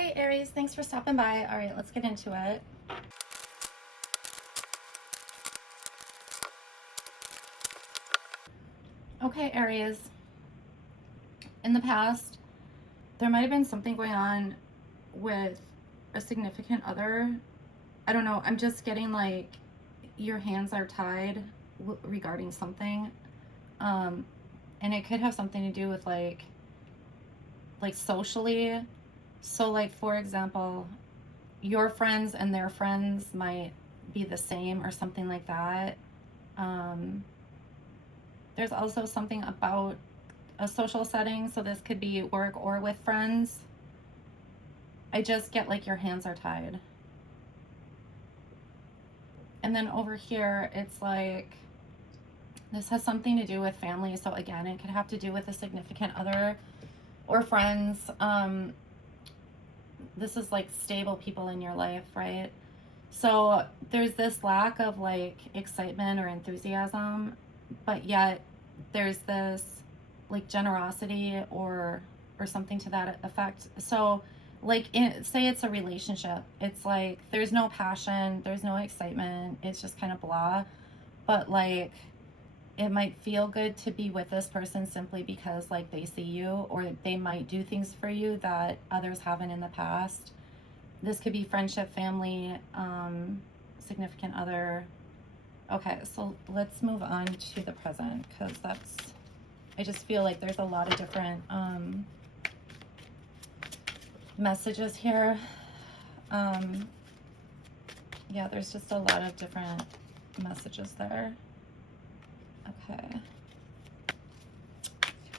Hey Aries, thanks for stopping by. All right, let's get into it. Okay, Aries, in the past, there might have been something going on with a significant other. I don't know, I'm just getting like your hands are tied regarding something. And it could have something to do with like socially. So like, for example, your friends and their friends might be the same or something like that. There's also something about a social setting, so this could be work or with friends. I just get like your hands are tied. And then over here, it's like this has something to do with family. So again, it could have to do with a significant other or friends. This is like stable people in your life, right? So there's this lack of like excitement or enthusiasm, but yet there's this like generosity or something to that effect. So like say it's a relationship, it's like there's no passion, there's no excitement, it's just kind of blah. But like it might feel good to be with this person simply because like they see you, or they might do things for you that others haven't in the past. This could be friendship, family, significant other. Okay, so let's move on to the present, because I just feel like there's a lot of different messages here. Yeah, there's just a lot of different messages there. Okay.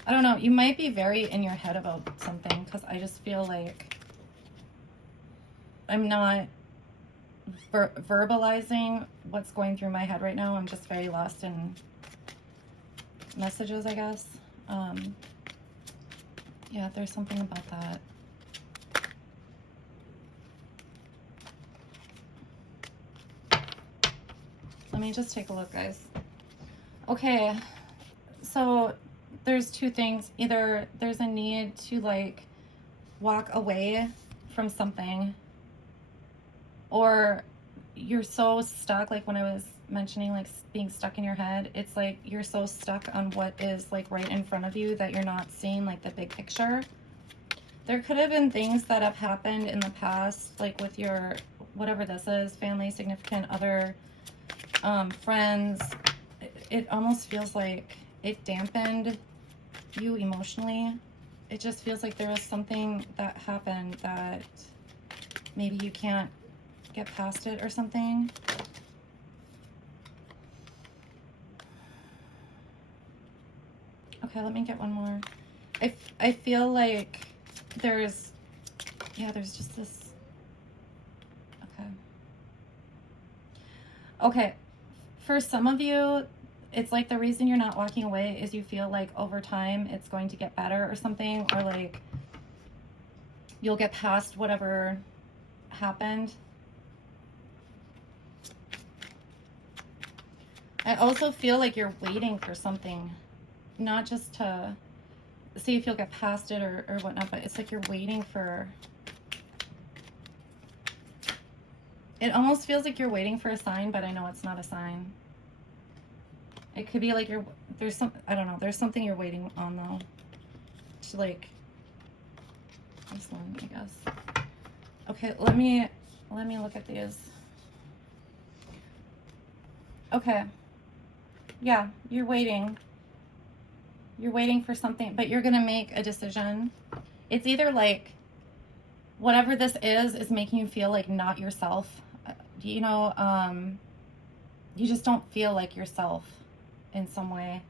I don't know, you might be very in your head about something, because I just feel like I'm not verbalizing what's going through my head right now. I'm just very lost in messages, I guess. Yeah, there's something about that. Let me just take a look, guys. Okay, so there's two things. Either there's a need to like walk away from something, or you're so stuck, like when I was mentioning like being stuck in your head, it's like you're so stuck on what is like right in front of you that you're not seeing like the big picture. There could have been things that have happened in the past, like with your whatever this is, family, significant other, friends. It almost feels like it dampened you emotionally. It just feels like there was something that happened that maybe you can't get past it or something. Okay, let me get one more. I feel like there's just this. Okay, for some of you, it's like the reason you're not walking away is you feel like over time it's going to get better or something, or like you'll get past whatever happened. I also feel like you're waiting for something, not just to see if you'll get past it or whatnot, but it's like you're waiting for, it almost feels like you're waiting for a sign, but I know it's not a sign. It could be like there's something you're waiting on though. To like, this one, I guess. Okay, let me look at these. Okay. Yeah, you're waiting. You're waiting for something, but you're gonna make a decision. It's either like whatever this is making you feel like not yourself. You know, you just don't feel like yourself in some way.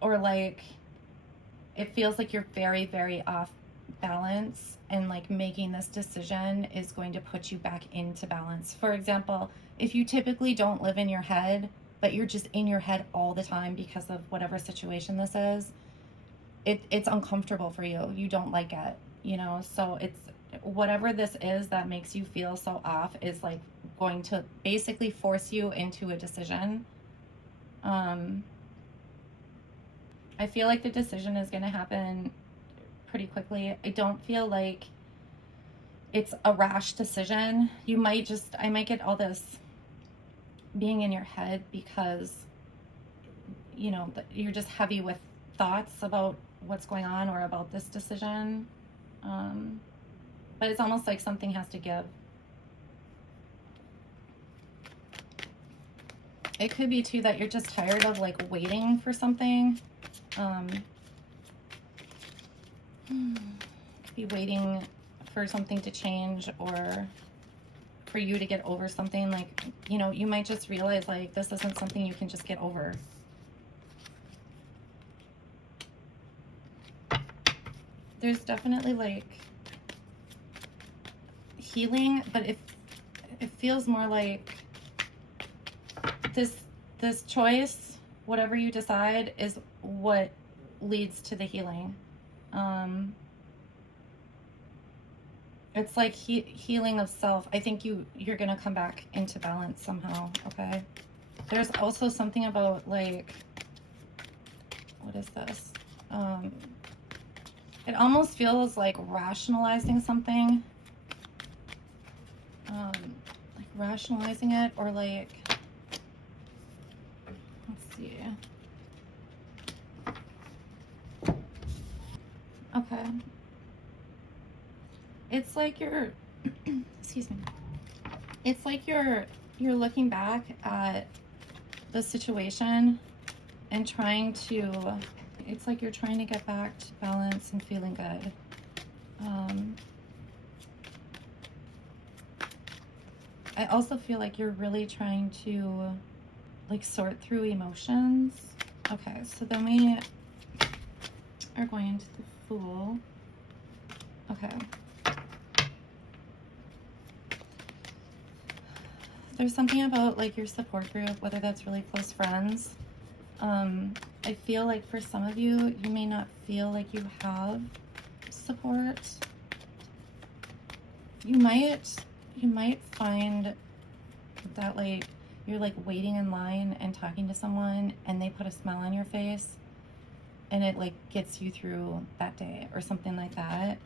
Or like it feels like you're very, very off balance, and like making this decision is going to put you back into balance. For example, if you typically don't live in your head, but you're just in your head all the time because of whatever situation this is, it's uncomfortable for you. You don't like it, you know? So it's whatever this is that makes you feel so off is like going to basically force you into a decision. I feel like the decision is going to happen pretty quickly. I don't feel like it's a rash decision. I might get all this being in your head because, you know, you're just heavy with thoughts about what's going on or about this decision. But it's almost like something has to give. It could be too that you're just tired of like waiting for something. Could be waiting for something to change or for you to get over something. Like, you know, you might just realize like this isn't something you can just get over. There's definitely like healing, but it feels more like this choice, whatever you decide, is what leads to the healing. It's like healing of self. I think you're gonna come back into balance somehow. Okay. There's also something about like, what is this? It almost feels like rationalizing something. Like rationalizing it, or like, let's see. Okay. It's like you're, excuse me. It's like you're looking back at the situation and trying to, it's like you're trying to get back to balance and feeling good. I also feel like you're really trying to like sort through emotions. Okay, so then we are going into the Fool. Okay. There's something about like your support group, whether that's really close friends. I feel like for some of you, you may not feel like you have support. You might find that like you're like waiting in line and talking to someone and they put a smile on your face and it like gets you through that day or something like that.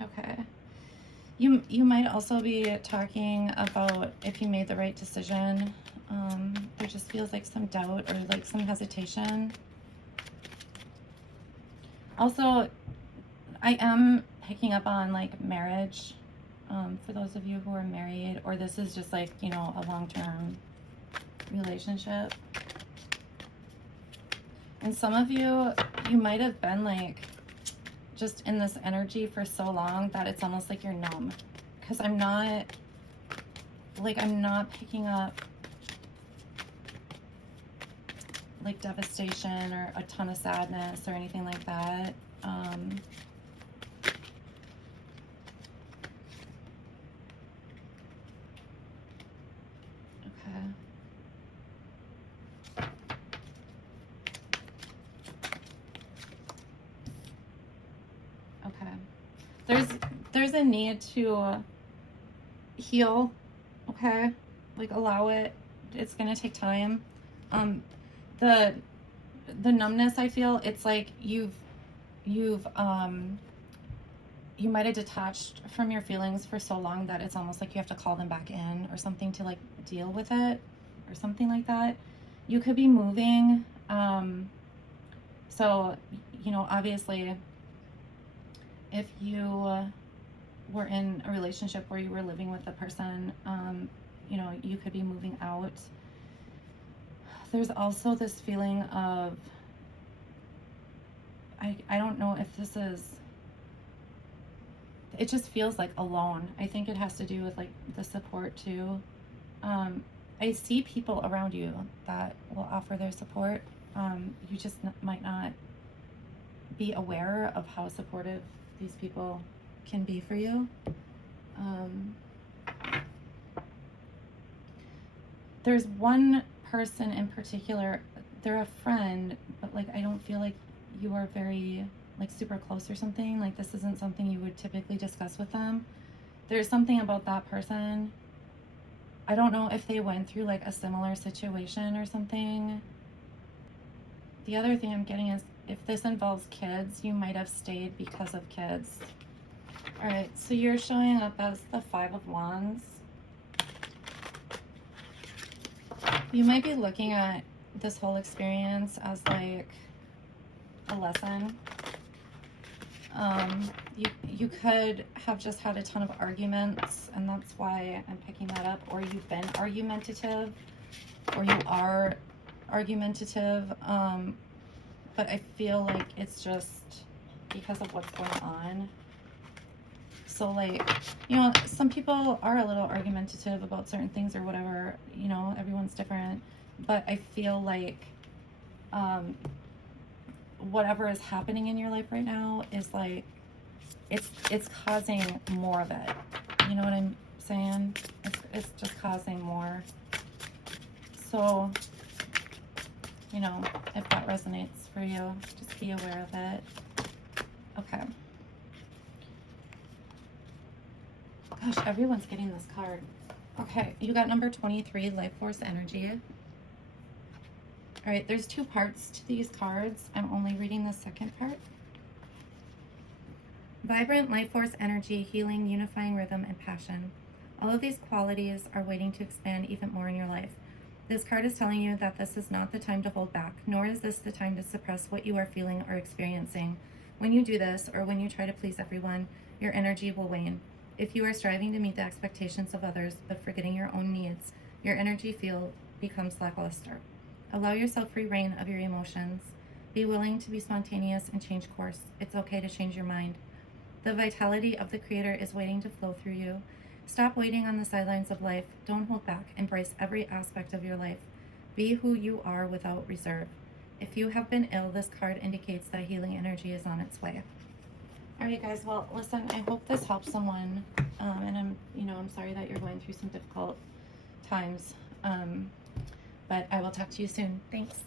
Okay. You might also be talking about if you made the right decision. There just feels like some doubt or like some hesitation. Also, I am picking up on like marriage, for those of you who are married, or this is just like, you know, a long-term relationship. And some of you might have been like just in this energy for so long that it's almost like you're numb, because I'm not picking up like devastation or a ton of sadness or anything like that. Okay. Okay. There's a need to heal, okay? Like allow it. It's gonna take time. The numbness, I feel, it's like you might have detached from your feelings for so long that it's almost like you have to call them back in or something to like deal with it or something like that. You could be moving. So, you know, obviously if you were in a relationship where you were living with a person, you know, you could be moving out. There's also this feeling of, I don't know if this is, it just feels like alone. I think it has to do with like the support too. I see people around you that will offer their support. You just might not be aware of how supportive these people can be for you. There's one person in particular, they're a friend, but like I don't feel like you are very like super close or something. Like this isn't something you would typically discuss with them. There's something about that person I don't know if they went through like a similar situation or something. The other thing I'm getting is if this involves kids, you might have stayed because of kids. All right, so you're showing up as the Five of Wands. You might be looking at this whole experience as like a lesson. You could have just had a ton of arguments, and that's why I'm picking that up, or you've been argumentative, or you are argumentative, but I feel like it's just because of what's going on. So like, you know, some people are a little argumentative about certain things or whatever, you know, everyone's different, but I feel like whatever is happening in your life right now is like, it's causing more of it. You know what I'm saying? It's just causing more. So, you know, if that resonates for you, just be aware of it. Okay. Gosh, everyone's getting this card. Okay, you got number 23, Life Force Energy. All right, there's two parts to these cards. I'm only reading the second part. Vibrant life force energy, healing, unifying rhythm, and passion. All of these qualities are waiting to expand even more in your life. This card is telling you that this is not the time to hold back, nor is this the time to suppress what you are feeling or experiencing. When you do this, or when you try to please everyone, your energy will wane. If you are striving to meet the expectations of others but forgetting your own needs, your energy field becomes lackluster. Allow yourself free reign of your emotions. Be willing to be spontaneous and change course. It's okay to change your mind. The vitality of the Creator is waiting to flow through you. Stop waiting on the sidelines of life. Don't hold back. Embrace every aspect of your life. Be who you are without reserve. If you have been ill, this card indicates that healing energy is on its way. All right, guys. Well, listen, I hope this helps someone. And I'm sorry that you're going through some difficult times. But I will talk to you soon. Thanks.